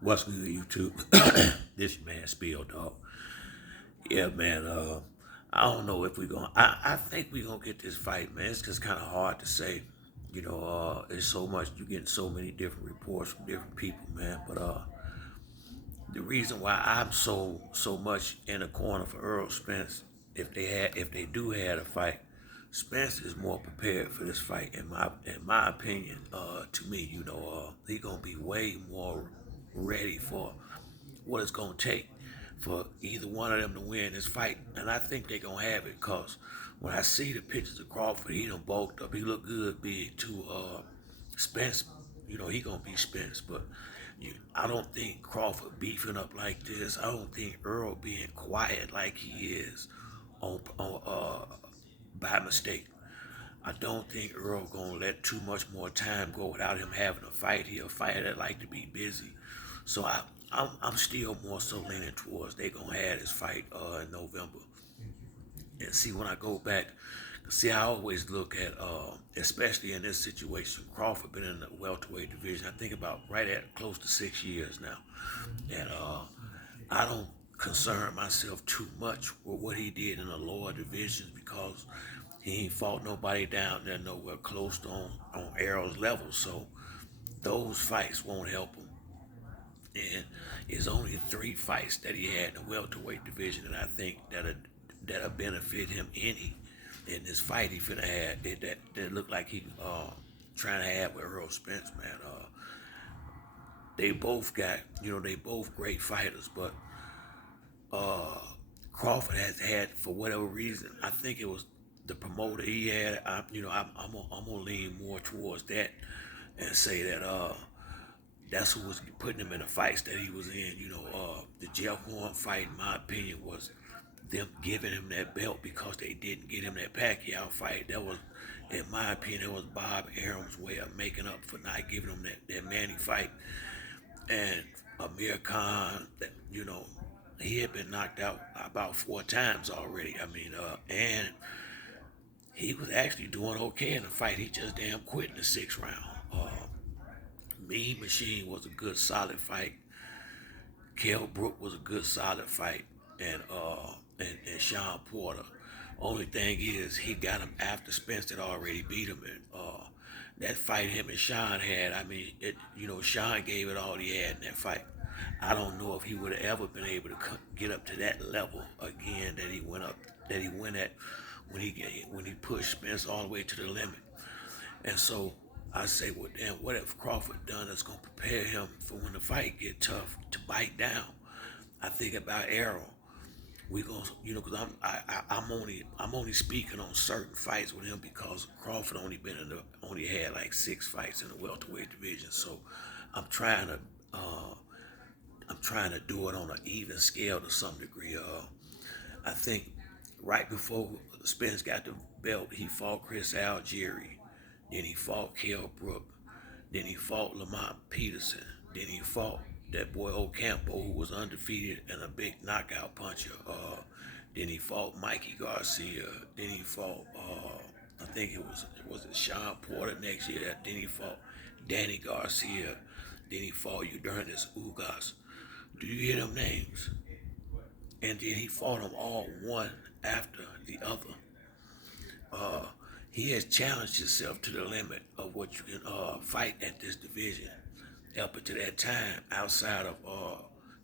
What's good, YouTube? This your man Spill, dog. Yeah, man. I don't know if we're gonna. I think we're gonna get this fight, man. It's just kind of hard to say. It's so much. You getting so many different reports from different people, man. But the reason why I'm so much in the corner for Errol Spence, if they do have a fight, Spence is more prepared for this fight in my opinion. To me, he gonna be way more ready for what it's gonna take for either one of them to win this fight, and I think they're gonna have it. Cause when I see the pictures of Crawford, he done bulked up. He look good big too. Spence, he gonna be Spence, but I don't think Crawford beefing up like this. I don't think Earl being quiet like he is on by mistake. I don't think Earl gonna let too much more time go without him having a fight. He a fighter that like to be busy, so I'm still more so leaning towards they gonna have this fight in November. And see, when I go back, see, I always look at, especially in this situation, Crawford been in the welterweight division. I think about right at close to 6 years now, and I don't concern myself too much with what he did in the lower divisions because he ain't fought nobody down there nowhere close to on Arrow's level. So those fights won't help him. And it's only three fights that he had in the welterweight division, and I think that'll benefit him in this fight he finna have that look like he trying to have with Errol Spence, man. They both got, they both great fighters, but uh, Crawford has had, for whatever reason, I think it was the promoter he had. I'm gonna lean more towards that and say that that's who was putting him in the fights that he was in. The Jeff Horn fight, in my opinion, was them giving him that belt because they didn't get him that Pacquiao fight. That was, in my opinion, it was Bob Arum's way of making up for not giving him that Manny fight. And Amir Khan, he had been knocked out about 4 times already. And he was actually doing okay in the fight. He just damn quit in the 6th round. Mean Machine was a good solid fight. Kell Brook was a good solid fight, and Sean Porter. Only thing is, he got him after Spence had already beat him. And that fight him and Sean had, Sean gave it all he had in that fight. I don't know if he would have ever been able to get up to that level again that he went at when he pushed Spence all the way to the limit. And so I say, well, damn, what if Crawford done is gonna prepare him for when the fight get tough to bite down? I think about Errol. We gonna, because I'm only speaking on certain fights with him because Crawford only had like 6 fights in the welterweight division. So I'm trying to uh, I'm trying to do it on an even scale to some degree. I think right before Spence got the belt, he fought Chris Algieri. Then he fought Kell Brook. Then he fought Lamont Peterson. Then he fought that boy Ocampo, who was undefeated and a big knockout puncher. Then he fought Mikey Garcia. Then he fought, I think it was Sean Porter next year. Then he fought Danny Garcia. Then he fought Udernis Ugas. Do you hear them names? And then he fought them all one after the other. Uh, he has challenged himself to the limit of what you can fight at this division. Up until that time, outside of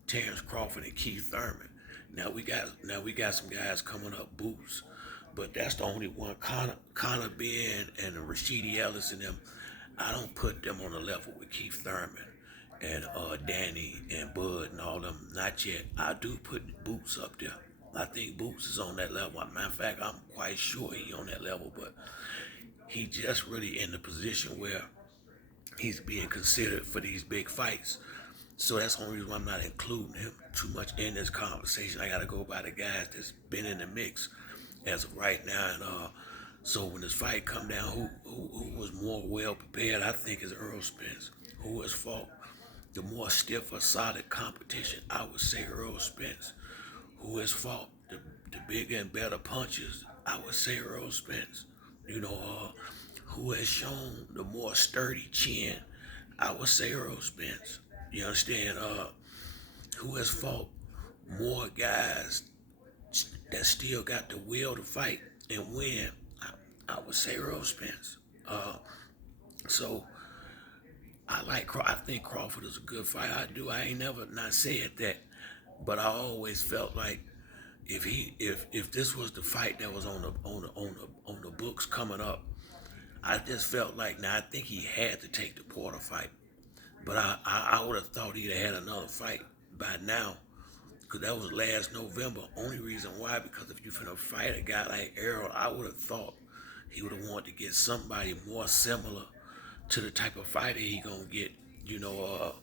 Terrence Crawford and Keith Thurman. Now we got some guys coming up, Boots, but that's the only one. Connor Ben and Rashidi Ellis and them. I don't put them on a level with Keith Thurman and Danny and Bud and all them. Not yet. I do put Boots up there. I think Boots is on that level. Matter of fact, I'm quite sure he on that level, but he just really in the position where he's being considered for these big fights. So that's the only reason why I'm not including him too much in this conversation. I gotta go by the guys that's been in the mix as of right now. And so when this fight come down, who was more well prepared, I think is Errol Spence. Who has fought the more stiffer, solid competition, I would say Errol Spence. Who has fought the bigger and better punches, I would say Errol Spence. Who has shown the more sturdy chin, I would say Errol Spence. You understand? Who has fought more guys that still got the will to fight and win? I would say Errol Spence. Uh, so I think Crawford is a good fight. I do. I ain't never not said that, but I always felt like if this was the fight that was on the books coming up, I just felt like now I think he had to take the Porter fight, but I would have thought he'd have had another fight by now, because that was last November. Only reason why, because if you finna fight a guy like Errol, I would have thought he would have wanted to get somebody more similar to the type of fighter he gonna get. You know,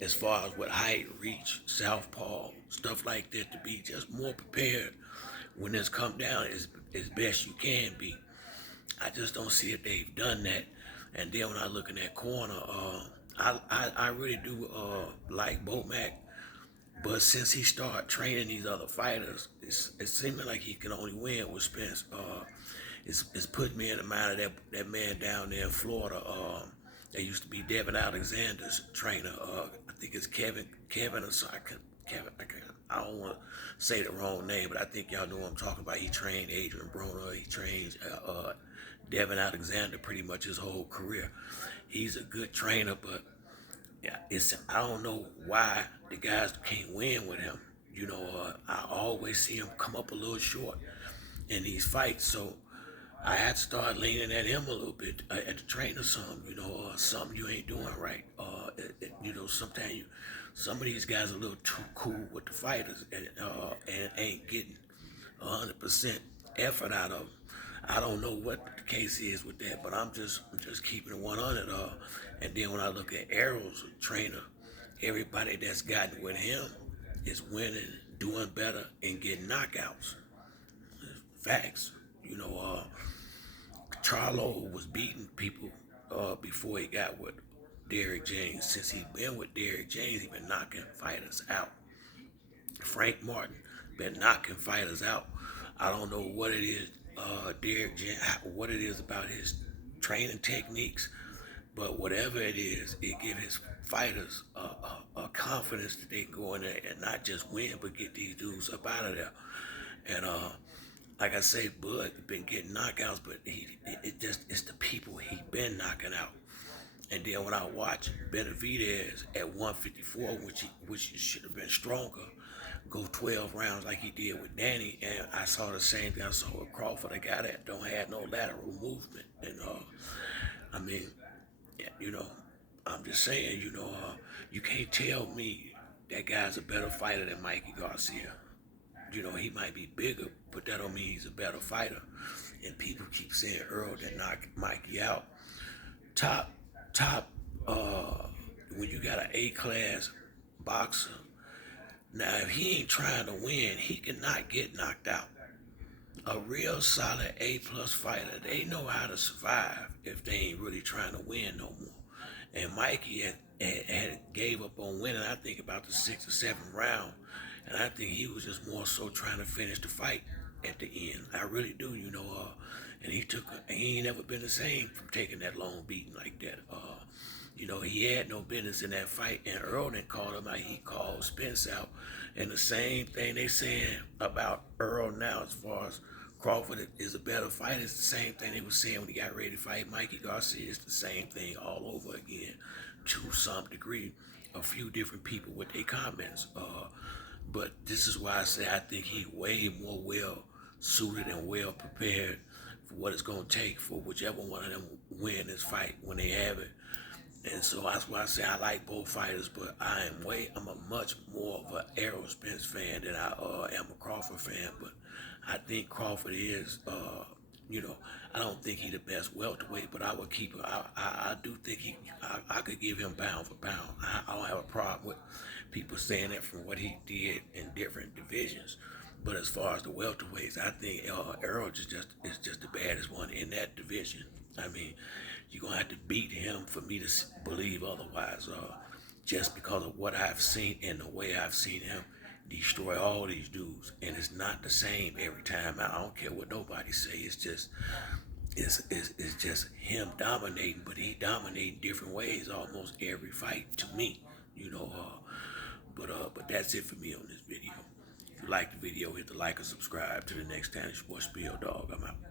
as far as what height, reach, southpaw, stuff like that, to be just more prepared when this come down as best you can be. I just don't see if they've done that. And then when I look in that corner, I really do like Bomac, but since he started training these other fighters, it's seeming like he can only win with Spence. It's put me in the mind of that man down there in Florida. That used to be Devin Alexander's trainer. I think it's Kevin or so. I don't want to say the wrong name, but I think y'all know what I'm talking about. He trained Adrian Broner. He trained Devin Alexander pretty much his whole career. He's a good trainer, but yeah, I don't know why the guys can't win with him. I always see him come up a little short in these fights, so I had to start leaning at him a little bit at the trainer some. Something you ain't doing right. Sometimes some of these guys are a little too cool with the fighters and ain't getting 100% effort out of them. I don't know what the case is with that, but I'm just keeping it 100. And then when I look at Errol's trainer, everybody that's gotten with him is winning, doing better, and getting knockouts. Facts. Charlo was beating people before he got with Derrick James. Since he's been with Derrick James, he's been knocking fighters out. Frank Martin been knocking fighters out. I don't know what it is, Derrick James, what it is about his training techniques, but whatever it is, it gives his fighters a confidence that they can go in there and not just win, but get these dudes up out of there. And like I say, Bud been getting knockouts, but it's the people he been knocking out. And then when I watch Benavidez at 154, which should have been stronger, go 12 rounds like he did with Danny, and I saw the same thing I saw with Crawford, a guy that don't have no lateral movement. And I mean, yeah, I'm just saying, you can't tell me that guy's a better fighter than Mikey Garcia. He might be bigger, but that don't mean he's a better fighter. And people keep saying Earl that knocked Mikey out. Top, top, when you got an A-class boxer, now if he ain't trying to win, he cannot get knocked out. A real solid A-plus fighter, they know how to survive if they ain't really trying to win no more. And Mikey had gave up on winning, I think, about the 6th or 7th round. And I think he was just more so trying to finish the fight at the end. I really do, and he ain't never been the same from taking that long beating like that. He had no business in that fight, and Earl didn't call him out. He called Spence out. And the same thing they saying about Earl now as far as Crawford is a better fighter. It's the same thing they were saying when he got ready to fight Mikey Garcia. It's the same thing all over again to some degree. A few different people with their comments. But this is why I say I think he's way more well suited and well prepared for what it's going to take for whichever one of them win this fight when they have it. And so that's why I say I like both fighters, but I'm a much more of an Errol Spence fan than I am a Crawford fan. But I think Crawford is, I don't think he's the best welterweight, but I would keep him. I do think I could give him pound for pound. I don't have a problem with people saying that from what he did in different divisions. But as far as the welterweights, I think Errol is just the baddest one in that division. I mean, you're going to have to beat him for me to believe otherwise, just because of what I've seen and the way I've seen him destroy all these dudes. And it's not the same every time. I don't care what nobody say. It's just him dominating, but he dominating different ways almost every fight to me. But that's it for me on this video. If you like the video, hit the like and subscribe. To the next time, it's your boy Spill Dog. I'm out.